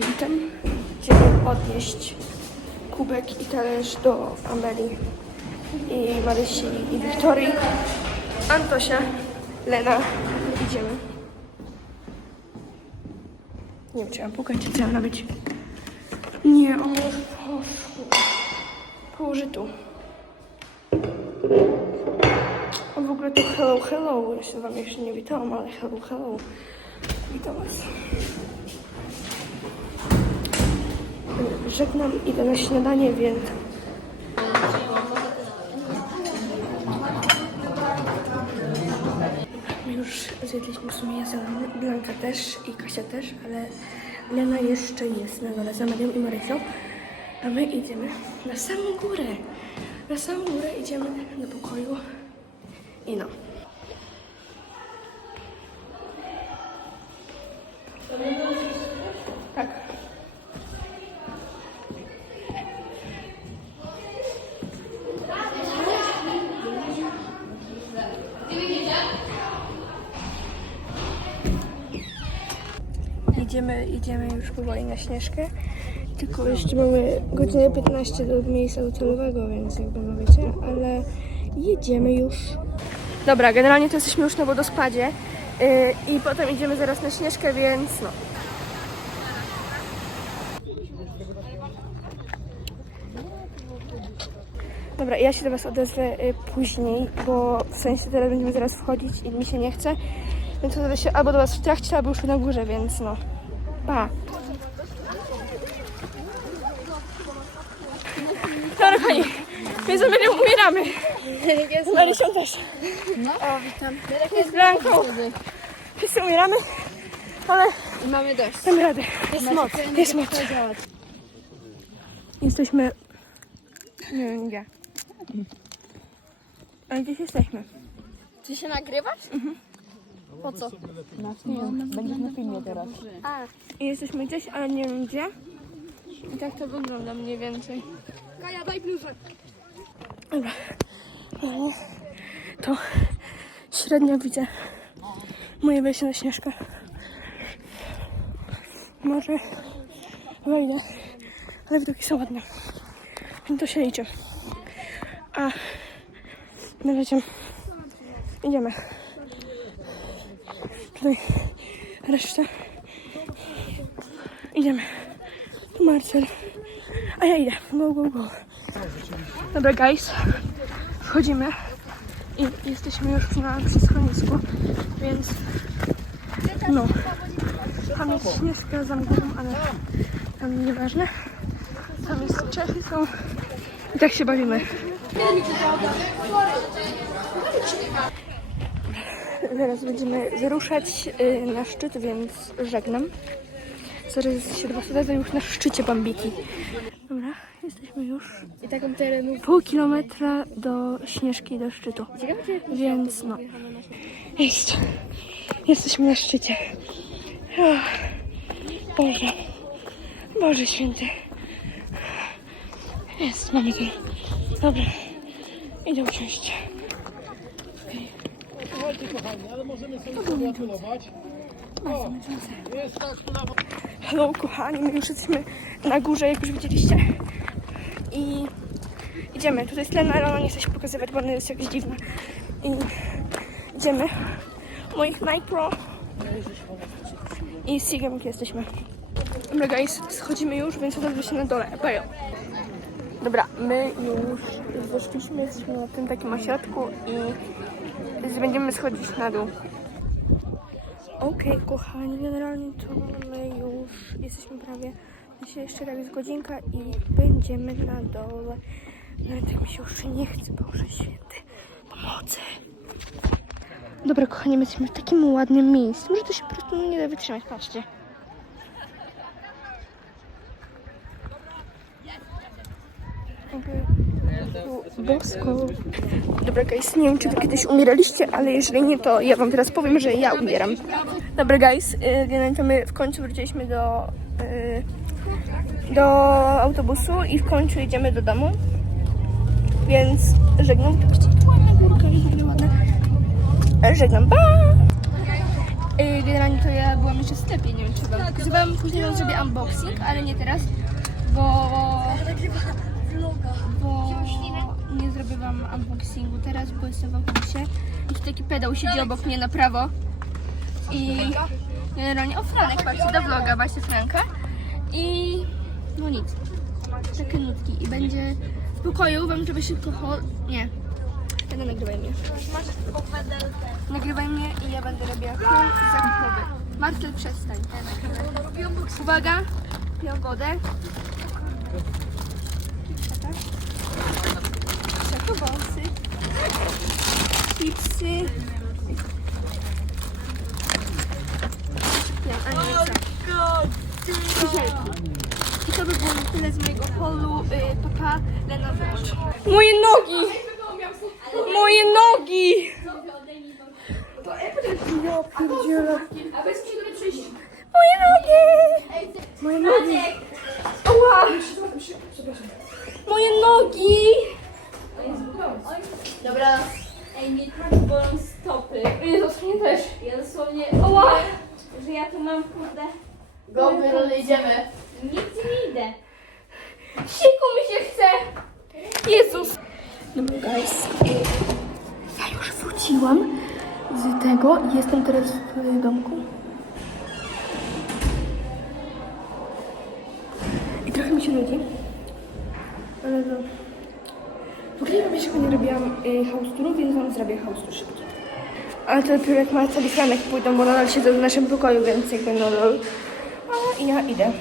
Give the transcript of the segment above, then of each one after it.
Bambitem. Idziemy odnieść kubek i talerz do Amelii i Marysi i Wiktorii. Antosia, Lena, idziemy. Nie wiem, czy mam pukać, co mam robić. Nie, on już poszło. Tu. A w ogóle to hello, hello. Ja się wam jeszcze nie witałam, ale hello, hello. Witam was. Żegnam, idę na śniadanie, więc... Już zjedliśmy w sumie zjadłam, Blanka też i Kasia też, ale Lena jeszcze jest na dole z Amelią i Marysią. A my idziemy na samą górę. Na samą górę idziemy do pokoju. I no. Tak. Idziemy, idziemy już powoli na Śnieżkę. Tylko jeszcze mamy godzinę 15 do miejsca docelowego, więc jakby no wiecie, ale jedziemy już. Dobra, generalnie to jesteśmy już na wodospadzie yy, i potem idziemy zaraz na Śnieżkę, więc no. Dobra, ja się do Was odezwę y, później, bo w sensie teraz będziemy zaraz wchodzić i mi się nie chce. Więc odezwę się albo do Was w trakcie, albo już na górze, więc no. Pa! Dobra, kochani, my z Emilią umieramy. Marysią też. No, o, witam. Z Blanką. Wszyscy umieramy, ale I mamy dość. damy radę. Jest moc, jest moc. Jesteśmy... Nie wiem gdzie. Ale gdzieś jesteśmy. Ty się nagrywasz? Po co? Na film. Będziesz na filmie teraz. A, I jesteśmy gdzieś, ale nie wiem gdzie. I tak to wygląda mniej więcej. Kaja, daj bluzę. Dobra. No, To średnio widzę moje wejście na śnieżkę. Może wejdę, ale widoki są ładne. Więc to się liczy. A na razie idziemy. Tutaj resztę. Idziemy. Tu Marcel. A ja idę. Go, go, go. Dobra, guys. Wchodzimy i jesteśmy już na schronisku, więc no. Tam jest śnieżka za mgłą, ale tam nieważne. Tam jest Czechy są i tak się bawimy. Zaraz będziemy wyruszać y, na szczyt, więc żegnam. Zaraz się do Was odezwę już na szczycie Bambiki. Dobra, jesteśmy już I taką terenu. pół kilometra do Śnieżki, do szczytu. Więc no. Jest. Jesteśmy na szczycie. Boże. Boże święty. Jest, mamy to. Dobra. Idę usiąść. Hello kochani, my już jesteśmy na górze, jak już widzieliście. I idziemy. Tutaj jest Lena, ale ona nie chce się pokazywać, bo ona jest jakaś dziwna. I idziemy. Moich Nike Pro. I Sigem jesteśmy. Dobra guys, schodzimy już, więc odezwę się na dole. Bajo. Dobra, my już zeszliśmy, jesteśmy na tym takim ośrodku i będziemy schodzić na dół. Okej, kochani, generalnie to my już jesteśmy prawie. Myślę, jeszcze tak jest godzinka i będziemy na dole. Nawet tak mi się już nie chce, Boże Święty, pomocy. Dobra, kochani, my jesteśmy w takim ładnym miejscu, że to się po prostu nie da wytrzymać, patrzcie. Tu bosko. Dobra, guys, nie wiem, czy wy kiedyś umieraliście, ale jeżeli nie, to ja wam teraz powiem, że ja umieram. Dobra, guys, y, generalnie my w końcu wróciliśmy do, y, do autobusu i w końcu jedziemy do domu. Więc żegnam. Ładna górka, jest ładna. Żegnam, pa! Y, generalnie to ja byłam jeszcze w sklepie, nie wiem czy wam pokazywałam, później wam zrobię unboxing, ale nie teraz, bo... bo nie zrobię wam unboxingu teraz, bo jestem w autobusie. I taki pedał siedzi obok mnie na prawo. I generalnie o Franek, patrzcie, do vloga, właśnie Franka. I no nic, takie nutki. I będzie w pokoju, wam żeby szybko hol... nie, tego nagrywaj mnie. Nagrywaj mnie i ja będę robiła haul zakupowy. Marcel, przestań. Uwaga, piję wodę. Chipsy. Nie, a nie, co? Żelki. I to by było na tyle z mojego holu. Y, papa, Lena wyłącz. Moje nogi! Moje nogi! Ja pierdzielę. Moje nogi! Moje nogi! Ała! Moje nogi! Tu mam, kurde... Goby, rozejdziemy. Nigdzie nie idę. Siku mi się chce! Jezus! Dobra, guys. Ja już wróciłam z tego i jestem teraz w domku. I trochę mi się nudzi. Ale no... W ogóle ja jeszcze nie robiłam y, house touru, więc wam zrobię house tour szybki. Ale to dopiero jak Marcel i Franek pójdą, bo nadal siedzą w naszym pokoju, więc jakby no lol. A ja idę.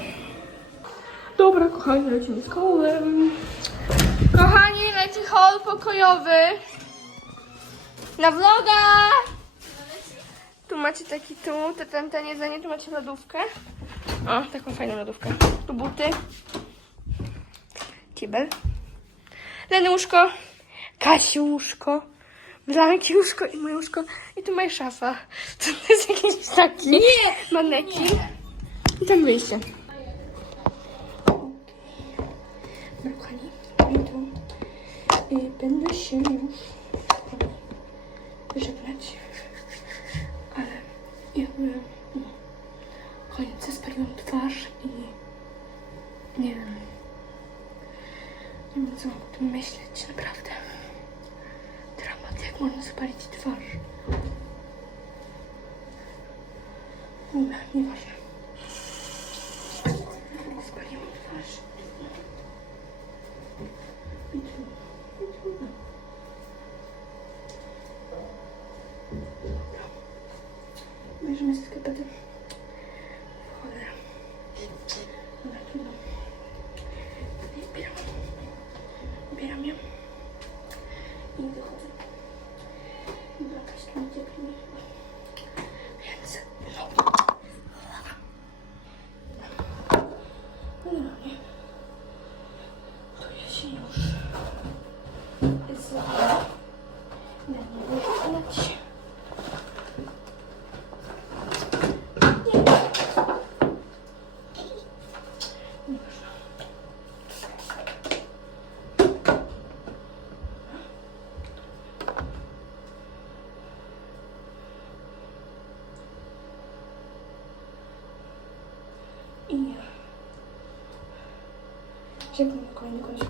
Dobra, kochani, lecimy z kolem. Kochani, leci hol pokojowy. Na vloga! Tu macie taki tu, te ten, ten jedzenie, tu macie lodówkę. O, taką fajną lodówkę. Tu buty. Kibel. Lenuszko. Kasiuszko. Blanki łóżko i moje łóżko. I tu moja szafa. To jest jakiś taki Nie. manekin. I tam wyjście. No kochani, to y, będę się już żegnać, ale jakby no, koniec, spaliłam twarz i nie wiem, nie wiem co mam o tym myśleć, naprawdę. Można spalić twarz. Dobra, nieważne. Spaliłam twarz. Bierzemy skarpety. Cholera. Dobra, trudno. I Ubieram. Ubieram ją. I wychodzę. Dobra, jakaś tu ciepło. Więc no. Generalnie to ja się już zrobię. Będę wyglądać. I żegnam kolejny!